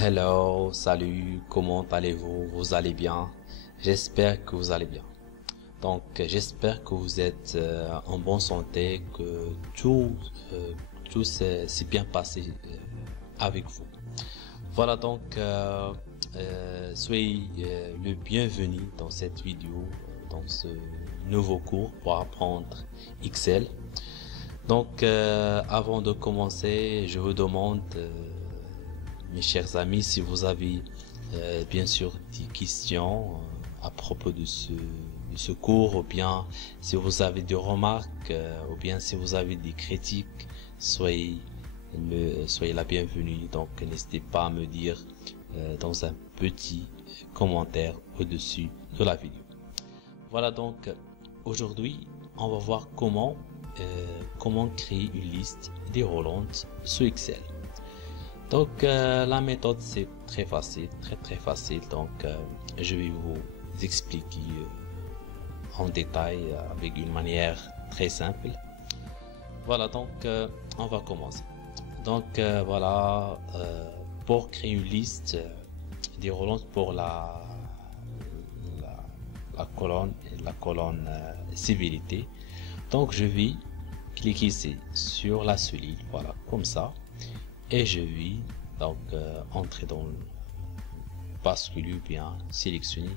Hello, salut, comment allez-vous? Vous allez bien? J'espère que vous allez bien. Donc, j'espère que vous êtes en bonne santé, que tout s'est bien passé avec vous. Voilà donc, soyez le bienvenu dans cette vidéo, dans ce nouveau cours pour apprendre Excel. Donc, avant de commencer, je vous demande, mes chers amis, si vous avez bien sûr des questions à propos de ce cours, ou bien si vous avez des remarques, ou bien si vous avez des critiques, soyez la bienvenue. Donc, n'hésitez pas à me dire dans un petit commentaire au-dessus de la vidéo. Voilà donc, aujourd'hui, on va voir comment créer une liste déroulante sur Excel. Donc la méthode c'est très facile, très facile. Donc je vais vous expliquer en détail avec une manière très simple. Voilà donc on va commencer. Donc voilà, pour créer une liste déroulante pour la colonne civilité. Donc je vais cliquer ici sur la solide, voilà, comme ça, et je vais donc entrer dans le basculer ou bien sélectionner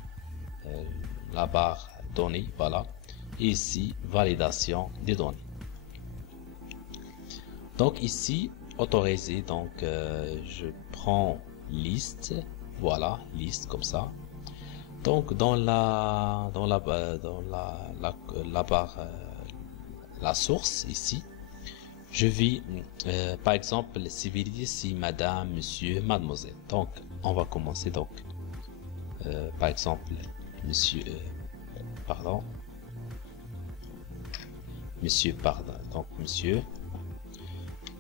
la barre données, voilà, et ici validation des données. Donc ici autorisé, donc je prends liste, voilà, liste comme ça. Donc dans la barre la source ici, je vais par exemple civilité ici madame, monsieur, mademoiselle. Donc on va commencer donc par exemple monsieur pardon, monsieur pardon, donc monsieur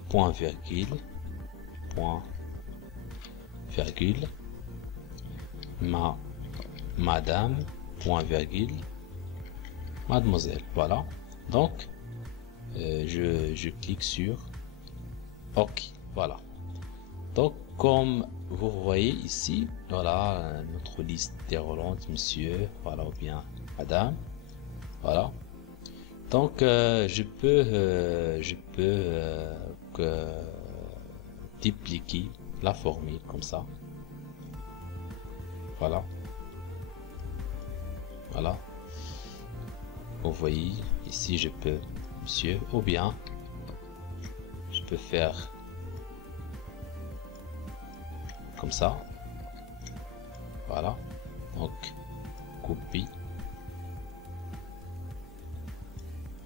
point virgule madame point virgule mademoiselle. Voilà donc je clique sur OK. Voilà donc comme vous voyez ici, voilà notre liste déroulante, monsieur, voilà, ou bien madame, voilà. Donc je peux dupliquer la formule comme ça, voilà. Vous voyez ici, je peux monsieur, ou bien je peux faire comme ça, voilà. Donc copie,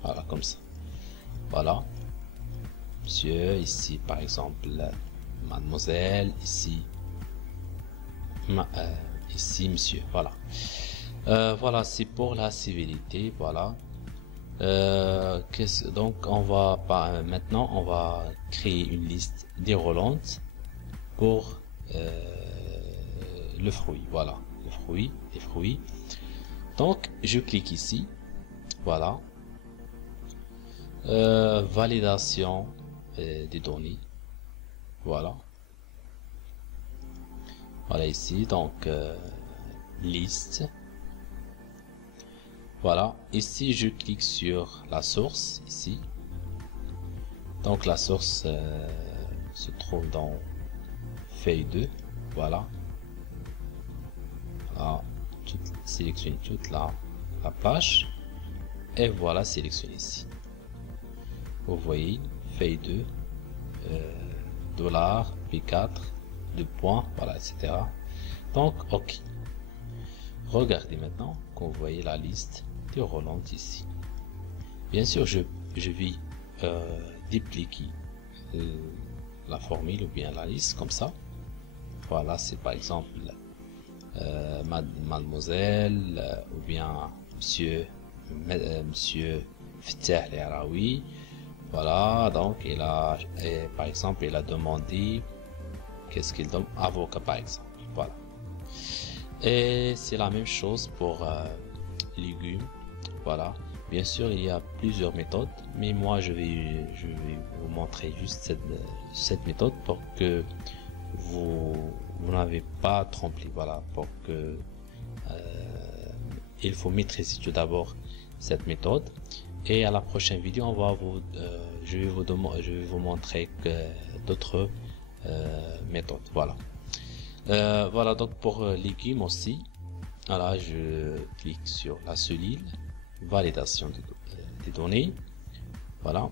voilà, comme ça, voilà, monsieur, ici par exemple mademoiselle, ici ici monsieur, voilà. Voilà, c'est pour la civilité, voilà. Donc on va maintenant on va créer une liste déroulante pour le fruit, voilà, les fruits. Donc je clique ici, voilà, validation des données, voilà, ici donc liste. Voilà, ici je clique sur la source ici. Donc la source se trouve dans feuille 2. Voilà. Sélectionner toute la page. Et voilà, sélectionner ici. Vous voyez, feuille 2, $, P4, 2 points, voilà, etc. Donc, OK. Regardez maintenant quand vous voyez la liste déroulante ici. Bien sûr, je vais dupliquer la formule ou bien la liste comme ça. Voilà, c'est par exemple mademoiselle ou bien monsieur Ftah El-Araoui. Voilà, donc il a par exemple il a demandé qu'est-ce qu'il donne, avocat par exemple, voilà. Et c'est la même chose pour légumes, voilà. Bien sûr, il y a plusieurs méthodes, mais moi je vais vous montrer juste cette méthode pour que vous vous n'avez pas trompé. Voilà, pour que il faut maîtriser tout d'abord cette méthode. Et à la prochaine vidéo, on va je vais vous montrer d'autres méthodes. Voilà. Voilà, donc pour légumes aussi. Voilà, je clique sur la cellule, validation des données. Voilà,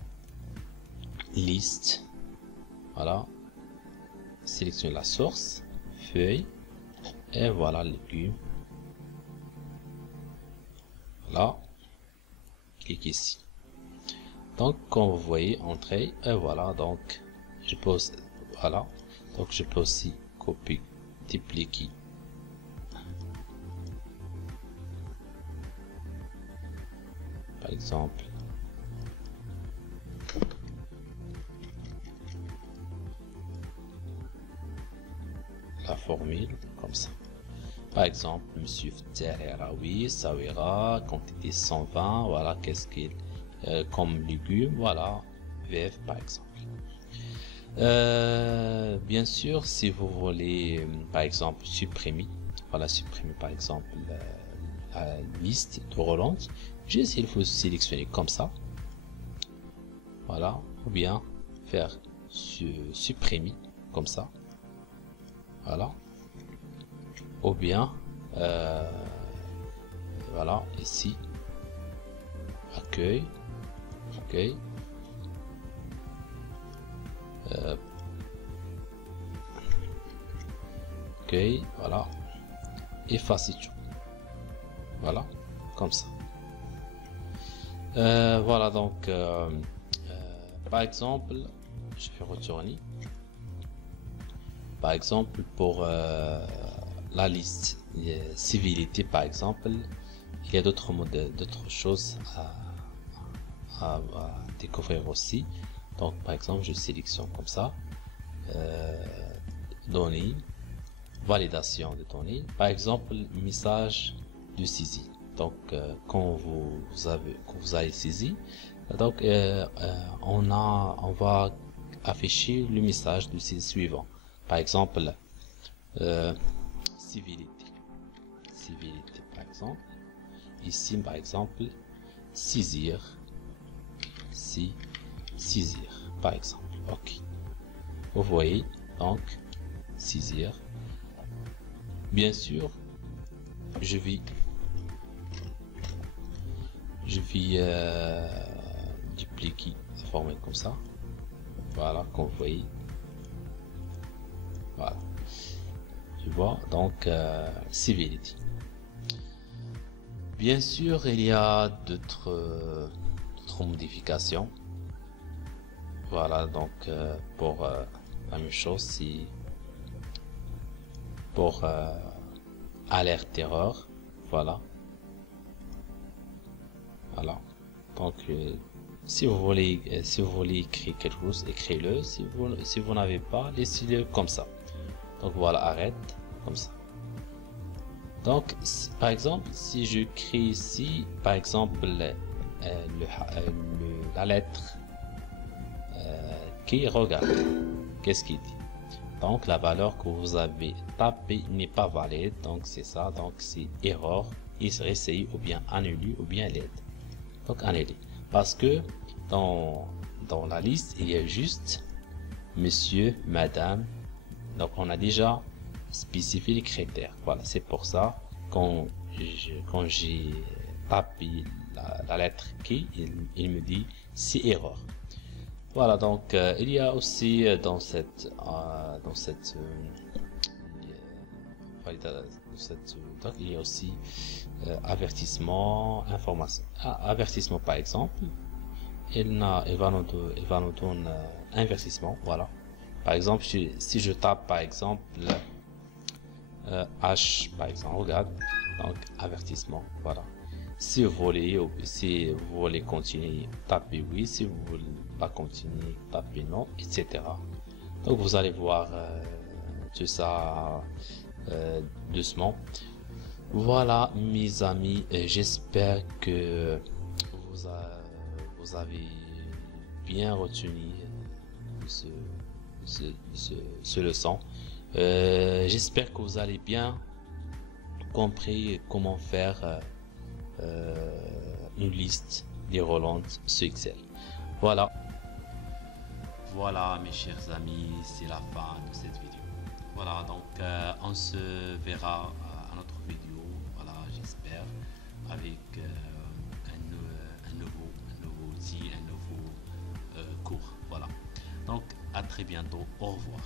liste. Voilà, sélectionne la source, feuille, et voilà, légumes. Voilà, clique ici. Donc, comme vous voyez, entrée, et voilà, donc, je peux, voilà, donc je peux aussi copier, dupliquer. Par exemple, la formule, comme ça. Par exemple, Monsieur Terraoui, Sawira, quantité 120, voilà, qu'est-ce qu'il comme légumes, voilà, VF par exemple. Bien sûr, si vous voulez, par exemple, supprimer, voilà, supprimer par exemple la liste de Roland, juste il faut sélectionner comme ça, voilà, ou bien faire supprimer comme ça, voilà, ou bien voilà, ici accueil, voilà, effacer tout, voilà, comme ça. Voilà, donc par exemple, je vais retourner. Par exemple, pour la liste civilité, par exemple, il y a d'autres choses à découvrir aussi. Donc, par exemple, je sélectionne comme ça, données, validation de données. Par exemple, message de saisie. Donc, quand vous avez saisi, donc on va afficher le message de saisie suivant. Par exemple, civilité, par exemple. Ici, par exemple, saisir, par exemple. Ok. Vous voyez, donc, saisir. Bien sûr, je vais dupliquer la formule comme ça. Voilà, comme vous voyez. Voilà. Tu vois, donc, civility. Bien sûr, il y a d'autres modifications. Voilà, donc, pour la même chose, si pour alerte erreur, voilà. Voilà. Donc, si vous voulez écrire quelque chose, écrivez-le. Si vous n'avez pas, laissez-le comme ça. Donc voilà, arrête comme ça. Donc, par exemple, si je crée ici, par exemple, la lettre qui regarde, qu'est-ce qu'il dit? Donc, la valeur que vous avez tapée n'est pas valide. Donc, c'est ça. Donc, c'est erreur. Il serait essayé ou bien annulé ou bien l'aide. Donc, annulé. Parce que dans la liste, il y a juste monsieur, madame. Donc, on a déjà spécifié les critères. Voilà, c'est pour ça quand j'ai tapé la lettre qui, il me dit c'est erreur. Voilà, donc il y a aussi donc il y a aussi avertissement, information. Avertissement par exemple, il va nous donner avertissement. Voilà. Par exemple, si je tape par exemple H, par exemple, regarde, donc avertissement, voilà. Si vous voulez continuer, tapez oui. Si vous voulez pas continuer, tapez non, etc. Donc vous allez voir tout ça doucement. Voilà mes amis, j'espère que vous avez bien retenu ce leçon. J'espère que vous allez bien compris comment faire une liste déroulante sur Excel. Voilà. Voilà mes chers amis, c'est la fin de cette vidéo. Voilà, donc on se verra à notre vidéo, voilà, j'espère, avec un nouveau outil, un nouveau cours. Voilà. Donc à très bientôt, au revoir.